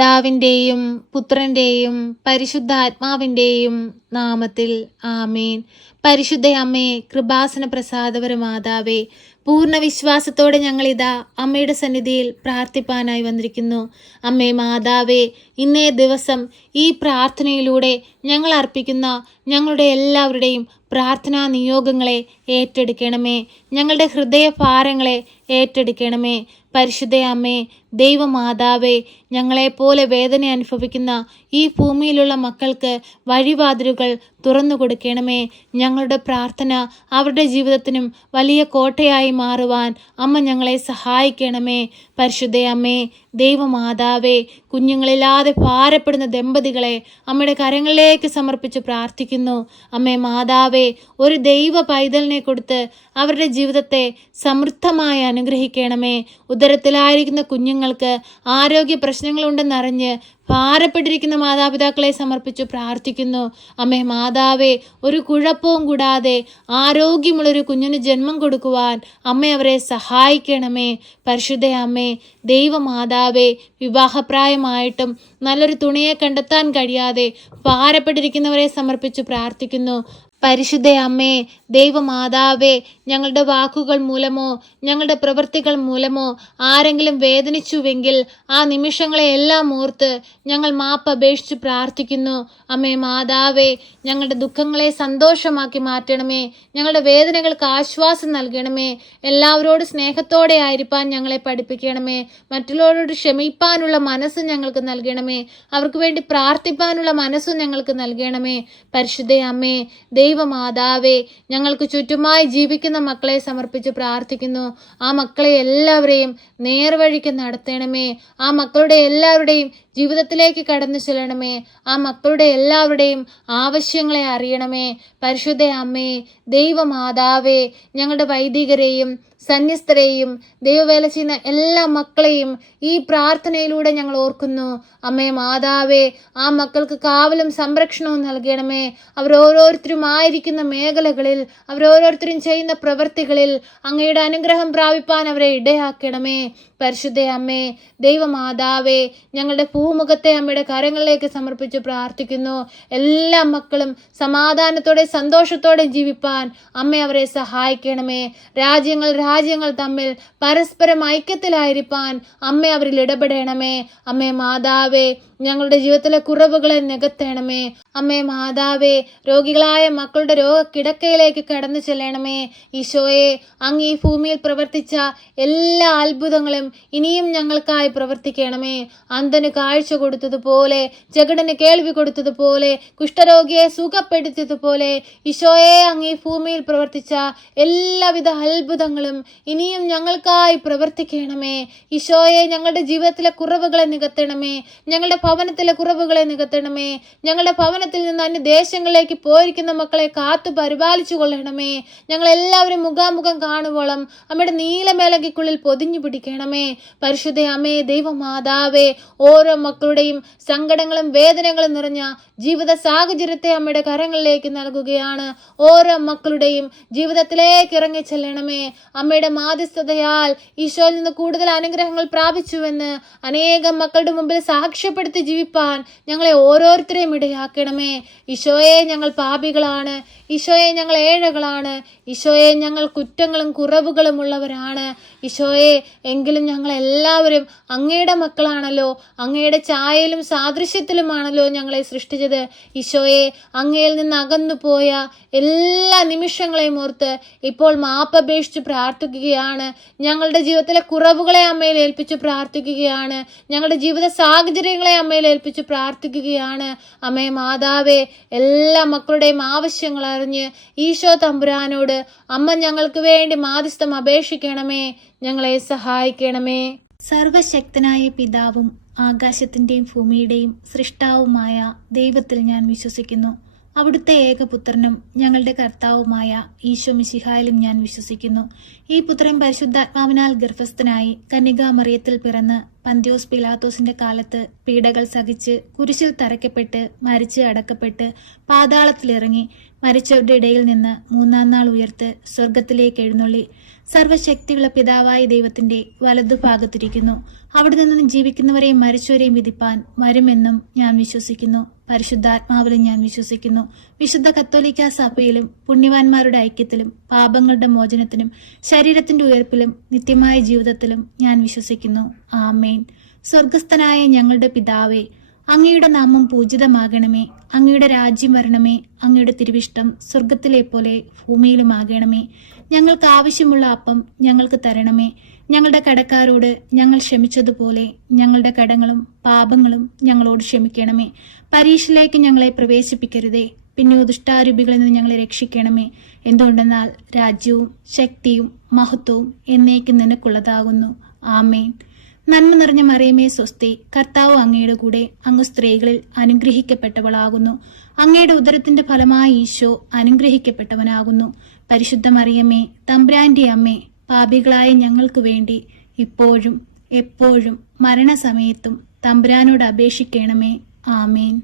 പിതാവിൻ്റെയും പുത്രൻ്റെയും പരിശുദ്ധാത്മാവിൻ്റെയും നാമത്തിൽ ആമേൻ. പരിശുദ്ധ അമ്മേ, കൃപാസന പ്രസാദപര മാതാവേ, പൂർണ്ണ വിശ്വാസത്തോടെ ഞങ്ങളിതാ അമ്മയുടെ സന്നിധിയിൽ പ്രാർത്ഥിപ്പാനായി വന്നിരിക്കുന്നു. അമ്മേ മാതാവേ, ഇന്നേ ദിവസം ഈ പ്രാർത്ഥനയിലൂടെ ഞങ്ങൾ അർപ്പിക്കുന്ന ഞങ്ങളുടെ എല്ലാവരുടെയും പ്രാർത്ഥനാ നിയോഗങ്ങളെ ഏറ്റെടുക്കണമേ. ഞങ്ങളുടെ ഹൃദയഭാരങ്ങളെ ഏറ്റെടുക്കണമേ. പരിശുദ്ധ അമ്മേ, ദൈവമാതാവേ, ഞങ്ങളെപ്പോലെ വേദന അനുഭവിക്കുന്ന ഈ ഭൂമിയിലുള്ള മക്കൾക്ക് വഴിവാതിലുകൾ തുറന്നു കൊടുക്കണമേ. ഞങ്ങളുടെ പ്രാർത്ഥന അവരുടെ ജീവിതത്തിനും വലിയ കോട്ടയായി മാറുവാൻ അമ്മ ഞങ്ങളെ സഹായിക്കണമേ. പരിശുദ്ധ അമ്മേ, ദൈവമാതാവേ, കുഞ്ഞുങ്ങളില്ലാതെ ഭാരപ്പെടുന്ന ദമ്പതികളെ അമ്മയുടെ കരങ്ങളിലേക്ക് സമർപ്പിച്ച് പ്രാർത്ഥിക്കുന്നു. അമ്മേ മാതാവേ, ഒരു ദൈവ പൈതലിനെ കൊടുത്ത് അവരുടെ ജീവിതത്തെ സമൃദ്ധമായി അനുഗ്രഹിക്കണമേ. ഉദരത്തിലായിരിക്കുന്ന കുഞ്ഞുങ്ങൾക്ക് ആരോഗ്യ പ്രശ്നങ്ങളുണ്ടെന്നറിഞ്ഞ് ഭാരപ്പെട്ടിരിക്കുന്ന മാതാപിതാക്കളെ സമർപ്പിച്ച് പ്രാർത്ഥിക്കുന്നു. അമ്മേ മാതാവേ, ഒരു കുഴപ്പവും കൂടാതെ ആരോഗ്യമുള്ളൊരു കുഞ്ഞിന് ജന്മം കൊടുക്കുവാൻ അമ്മ അവരെ സഹായിക്കണമേ. പരിശുദ്ധ അമ്മേ, ദൈവമാതാവേ, വിവാഹപ്രായമായിട്ടും നല്ലൊരു തുണിയെ കണ്ടെത്താൻ കഴിയാതെ ഭാരപ്പെട്ടിരിക്കുന്നവരെ സമർപ്പിച്ച് പ്രാർത്ഥിക്കുന്നു. പരിശുദ്ധ അമ്മേ, ദൈവമാതാവേ, ഞങ്ങളുടെ വാക്കുകൾ മൂലമോ ഞങ്ങളുടെ പ്രവൃത്തികൾ മൂലമോ ആരെങ്കിലും വേദനിച്ചുവെങ്കിൽ ആ നിമിഷങ്ങളെ എല്ലാം ഓർത്ത് ഞങ്ങൾ മാപ്പ് അപേക്ഷിച്ച് പ്രാർത്ഥിക്കുന്നു. അമ്മേ മാതാവേ, ഞങ്ങളുടെ ദുഃഖങ്ങളെ സന്തോഷമാക്കി മാറ്റണമേ. ഞങ്ങളുടെ വേദനകൾക്ക് ആശ്വാസം നൽകണമേ. എല്ലാവരോടും സ്നേഹത്തോടെ ആയിരിക്കാൻ ഞങ്ങളെ പഠിപ്പിക്കണമേ. മറ്റുള്ളവരോട് ക്ഷമിപ്പാനുള്ള മനസ്സ് ഞങ്ങൾക്ക് നൽകണമേ. അവർക്ക് വേണ്ടി പ്രാർത്ഥിപ്പാനുള്ള മനസ്സ് ഞങ്ങൾക്ക് നൽകണമേ. പരിശുദ്ധ അമ്മേ, ദൈവമാതാവേ, ഞങ്ങൾക്ക് ചുറ്റുമായി ജീവിക്കുന്ന മക്കളെ സമർപ്പിച്ച് പ്രാർത്ഥിക്കുന്നു. ആ മക്കളെ എല്ലാവരെയും നേർവഴിക്ക് നടത്തണമേ. ആ മക്കളുടെ എല്ലാവരുടെയും ജീവിതത്തിലേക്ക് കടന്നു ചെല്ലണമേ. ആ മക്കളുടെ എല്ലാവരുടെയും ആവശ്യങ്ങളെ അറിയണമേ. പരിശുദ്ധ അമ്മേ, ദൈവമാതാവേ, ഞങ്ങളുടെ വൈദികരെയും സന്യസ്തരെയും ദൈവവേല ചെയ്യുന്ന എല്ലാ മക്കളെയും ഈ പ്രാർത്ഥനയിലൂടെ ഞങ്ങൾ ഓർക്കുന്നു. അമ്മേ മാതാവേ, ആ മക്കൾക്ക് കാവലും സംരക്ഷണവും നൽകണമേ. അവരോരോരുത്തരും ആയിരിക്കുന്ന മേഖലകളിൽ, അവരോരോരുത്തരും ചെയ്യുന്ന പ്രവൃത്തികളിൽ അങ്ങയുടെ അനുഗ്രഹം പ്രാപിപ്പാൻ അവരെ ഇടയാക്കണമേ. പരിശുദ്ധ അമ്മേ, ദൈവമാതാവേ, ഞങ്ങളുടെ ഭൂമുഖത്തെ അമ്മയുടെ കരങ്ങളിലേക്ക് സമർപ്പിച്ച് പ്രാർത്ഥിക്കുന്നു. എല്ലാ മക്കളും സമാധാനത്തോടെ സന്തോഷത്തോടെ ജീവിപ്പാൻ അമ്മ അവരെ സഹായിക്കണമേ. രാജ്യങ്ങൾ തമ്മിൽ പരസ്പരം ഐക്യത്തിലായിരിക്കാൻ അമ്മ അവരിൽ ഇടപെടണമേ. അമ്മേ മാതാവേ, ഞങ്ങളുടെ ജീവിതത്തിലെ കുറവുകളെ നികത്തണമേ. അമ്മേ മാതാവേ, രോഗികളായ മക്കളുടെ രോഗക്കിടക്കയിലേക്ക് കടന്നു ചെല്ലണമേ. ഈശോയെ, അങ്ങ് ഈ ഭൂമിയിൽ പ്രവർത്തിച്ച എല്ലാ അത്ഭുതങ്ങളും ഇനിയും ഞങ്ങൾക്കായി പ്രവർത്തിക്കണമേ. അന്ധന് കാഴ്ച കൊടുത്തതുപോലെ, ജഗടന് കേൾവി കൊടുത്തതുപോലെ, കുഷ്ഠരോഗിയെ സുഖപ്പെടുത്തിയതുപോലെ, ഈശോയെ, അങ്ങ് ഈ ഭൂമിയിൽ പ്രവർത്തിച്ച എല്ലാവിധ അത്ഭുതങ്ങളും ഇനിയും ഞങ്ങൾക്കായി പ്രവർത്തിക്കണമേ. ഈശോയെ, ഞങ്ങളുടെ ജീവിതത്തിലെ കുറവുകളെ നികത്തണമേ. ഞങ്ങളുടെ ഭവനത്തിലെ കുറവുകളെ നികത്തണമേ. ഞങ്ങളുടെ ഭവനത്തിൽ നിന്ന് അന്യദേശങ്ങളിലേക്ക് പോയിരിക്കുന്ന മക്കളെ കാത്തു പരിപാലിച്ചു കൊള്ളണമേ. ഞങ്ങളെല്ലാവരും മുഖാമുഖം കാണുവോളം അമ്മയുടെ നീലമേലകയ്ക്കുള്ളിൽ പൊതിഞ്ഞു പിടിക്കണമേ. പരിശുദ്ധ അമ്മേ, ദൈവമാതാവേ, ഓരോ മക്കളുടെയും സങ്കടങ്ങളും വേദനകളും നിറഞ്ഞ ജീവിത സാഹചര്യത്തെ അമ്മയുടെ കരങ്ങളിലേക്ക് നൽകുകയാണ്. ഓരോ മക്കളുടെയും ജീവിതത്തിലേക്ക് ഇറങ്ങി ചെല്ലണമേ. അമ്മയുടെ മാധ്യസ്ഥതയാൽ ഈശോയിൽ നിന്ന് കൂടുതൽ അനുഗ്രഹങ്ങൾ പ്രാപിച്ചുവെന്ന് അനേകം മക്കളുടെ മുമ്പിൽ സാക്ഷ്യപ്പെടുത്തി ജീവിപ്പാൻ ഞങ്ങളെ ഓരോരുത്തരെയും ഇടയാക്കണമേ. ഈശോയെ, ഞങ്ങൾ പാപികളാണ്. ഈശോയെ, ഞങ്ങൾ ഏഴകളാണ്. ഈശോയെ, ഞങ്ങൾ കുറ്റങ്ങളും കുറവുകളും ഉള്ളവരാണ്. ഈശോയെ, എങ്കിലും ഞങ്ങൾ എല്ലാവരും അങ്ങയുടെ മക്കളാണല്ലോ. അങ്ങയുടെ ഛായയിലും സാദൃശ്യത്തിലുമാണല്ലോ ഞങ്ങളെ സൃഷ്ടിച്ചത്. ഈശോയെ, അങ്ങയിൽ നിന്ന് അകന്നു പോയ എല്ലാ നിമിഷങ്ങളെയും ഓർത്ത് ഇപ്പോൾ മാപ്പപേക്ഷിച്ച് പ്രാർത്ഥിക്കുകയാണ്. ഞങ്ങളുടെ ജീവിതത്തിലെ കുറവുകളെ അമ്മയിൽ ഏൽപ്പിച്ച് പ്രാർത്ഥിക്കുകയാണ്. ഞങ്ങളുടെ ജീവിത സാഹചര്യങ്ങളെ അമ്മയിൽ ഏൽപ്പിച്ച് പ്രാർത്ഥിക്കുകയാണ്. അമ്മേ മാതാവേ, എല്ലാ മക്കളുടെയും ആവശ്യങ്ങൾ അറിഞ്ഞ് ഈശോ തമ്പുരാനോട് അമ്മ ഞങ്ങൾക്ക് വേണ്ടി മാധ്യസ്ഥം അപേക്ഷിക്കണമേ. ഞങ്ങളെ സഹായിക്കണമേ. സർവശക്തനായ പിതാവും ആകാശത്തിന്റെയും ഭൂമിയുടെയും സൃഷ്ടാവുമായ ദൈവത്തിൽ ഞാൻ വിശ്വസിക്കുന്നു. അവിടുത്തെ ഏകപുത്രനും ഞങ്ങളുടെ കർത്താവുമായ ഈശോ മിശിഹായിലും ഞാൻ വിശ്വസിക്കുന്നു. ഈ പുത്രൻ പരിശുദ്ധാത്മാവിനാൽ ഗർഭസ്ഥനായി കന്യകാമറിയത്തിൽ പിറന്ന് പന്ത്യോസ് പിലാത്തോസിന്റെ കാലത്ത് പീഡകൾ സഹിച്ച് കുരിശിൽ തറയ്ക്കപ്പെട്ട് മരിച്ച് അടക്കപ്പെട്ട് പാതാളത്തിലിറങ്ങി മരിച്ചവരുടെ ഇടയിൽ നിന്ന് മൂന്നാം നാൾ ഉയർത്ത് സ്വർഗത്തിലേക്ക് എഴുന്നള്ളി സർവശക്തിയുള്ള പിതാവായ ദൈവത്തിന്റെ വലതുഭാഗത്തിരിക്കുന്നു. അവിടെ നിന്നും ജീവിക്കുന്നവരെയും മരിച്ചവരെയും വിധിപ്പാൻ വരുമെന്നും ഞാൻ വിശ്വസിക്കുന്നു. പരിശുദ്ധാത്മാവിലും ഞാൻ വിശ്വസിക്കുന്നു. വിശുദ്ധ കത്തോലിക്കാ സഭയിലും പുണ്യവാന്മാരുടെ ഐക്യത്തിലും പാപങ്ങളുടെ മോചനത്തിനും ശരീരത്തിന്റെ ഉയർപ്പിലും നിത്യമായ ജീവിതത്തിലും ഞാൻ വിശ്വസിക്കുന്നു. ആമേൻ. സ്വർഗസ്ഥനായ ഞങ്ങളുടെ പിതാവേ, അങ്ങയുടെ നാമം പൂജിതമാകണമേ. അങ്ങയുടെ രാജ്യം വരണമേ. അങ്ങയുടെ തിരുവിഷ്ടം സ്വർഗത്തിലെ പോലെ ഭൂമിയിലുമാകണമേ. ഞങ്ങൾക്ക് ആവശ്യമുള്ള അപ്പം ഞങ്ങൾക്ക് തരണമേ. ഞങ്ങളുടെ കടക്കാരോട് ഞങ്ങൾ ക്ഷമിച്ചതുപോലെ ഞങ്ങളുടെ കടങ്ങളും പാപങ്ങളും ഞങ്ങളോട് ക്ഷമിക്കണമേ. പരീക്ഷയിലേക്ക് ഞങ്ങളെ പ്രവേശിപ്പിക്കരുതേ, പിന്നെയോ ദുഷ്ടാരൂപികളിൽ നിന്ന് ഞങ്ങളെ രക്ഷിക്കണമേ. എന്തുകൊണ്ടെന്നാൽ രാജ്യവും ശക്തിയും മഹത്വവും എന്നേക്കും നിനക്കുള്ളതാകുന്നു. ആമേൻ. നന്മ നിറഞ്ഞ മറിയമേ സ്വസ്തി, കർത്താവ് അങ്ങയുടെ കൂടെ, അങ്ങ് സ്ത്രീകളിൽ അനുഗ്രഹിക്കപ്പെട്ടവളാകുന്നു. അങ്ങയുടെ ഉദരത്തിന്റെ ഫലമായ ഈശോ അനുഗ്രഹിക്കപ്പെട്ടവനാകുന്നു. പരിശുദ്ധ മറിയമേ, തമ്പുരാന്റെ അമ്മേ, പാപികളായ ഞങ്ങൾക്ക് വേണ്ടി ഇപ്പോഴും എപ്പോഴും മരണസമയത്തും തമ്പുരാനോട് അപേക്ഷിക്കണമേ. ആമേൻ.